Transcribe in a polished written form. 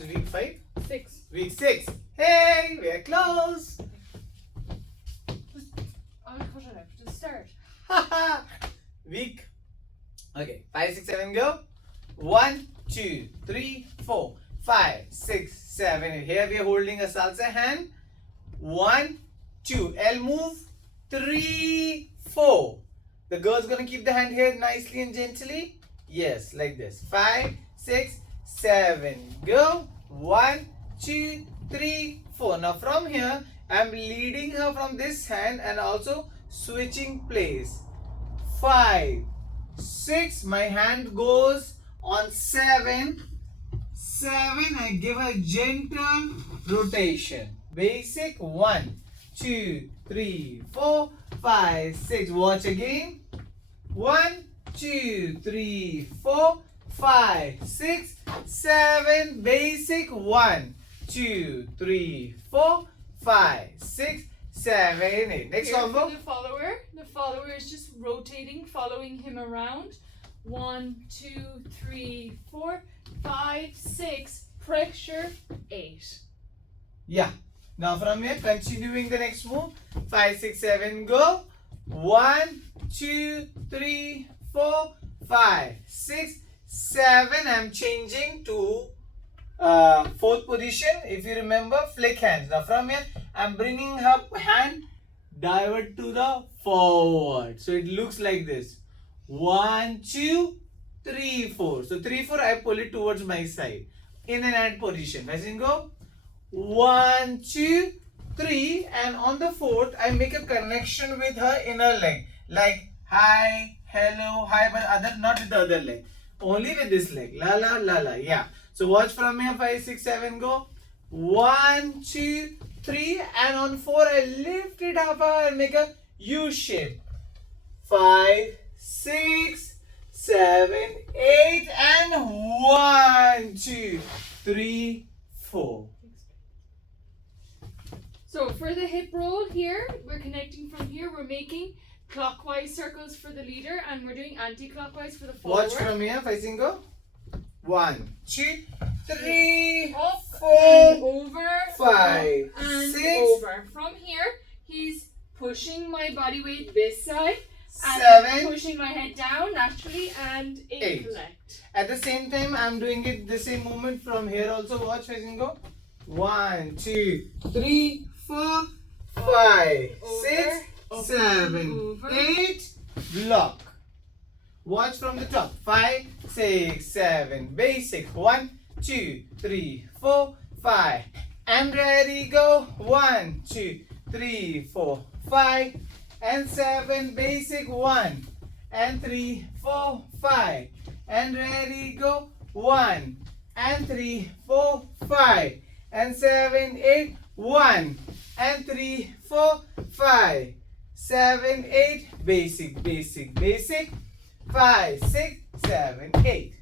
is week 5? 6. Week 6. Hey, we are close. I'll cut it out. Just start. Week. Okay, 5, 6, 7, go. 1, 2, 3, 4, 5, 6, 7. Here we are holding a salsa hand. 1, 2. L move. 3, 4. The girl's gonna keep the hand here nicely and gently. Yes, like this. 5, 6, 7. Go. 1, 2, 3, 4. Now from here, I'm leading her from this hand and also switching place. 5, 6. My hand goes on 7. 7. I give a gentle rotation. Basic. 1, 2, 3, 4, 5, 6. Watch again. 1, 2, 3, 4, 5, 6, 7. Basic. 1, 2, 3, 4, 5, 6, 7, 8. Next combo. The follower is just rotating, following him around. 1, 2, 3, 4, 5, 6. Pressure. 8. Yeah. Now from here, continuing the next move. 5, 6, 7, go. 1, 2, 3, 4, 5, 6, 7. I'm changing to fourth position. If you remember, flick hands. Now from here, I'm bringing her hand divert to the forward. So it looks like this. 1, 2, 3, 4. So 3, 4, I pull it towards my side. In an hand position. As in go. 1, 2, 3, and on the fourth, I make a connection with her inner leg. Like hi, hello, hi, but not with the other leg. Only with this leg. La la la la. Yeah. So watch from here. 5, 6, 7, go. 1, 2, 3, and on 4, I lift it up and make a U shape. 5, 6, 7, 8, and 1, 2, 3, 4. So for the hip roll here, we're connecting from here. We're making clockwise circles for the leader, and we're doing anti-clockwise for the follower. Watch from here. 5, 6, go. 1, 2, 3, Up 4, and over, 5, up and 6, over. From here, he's pushing my body weight this side, and 7, pushing my head down naturally, and 8. collect. At the same time, I'm doing it the same movement from here also. Watch, 5, 6, go. 1, 2, 3, 4, 5, 6, 7, 8. Block. Watch from the top. 5, 6, 7. Basic. 1, 2, 3, 4, 5. And ready, go. 1, 2, 3, 4, 5. And 7. Basic. 1 and 3, 4, 5. And ready, go. 1 and 3, 4, 5. And 7, 8. 1 and 3, 4, 5. 7, 8. Basic, basic, basic. 5, 6, 7, 8.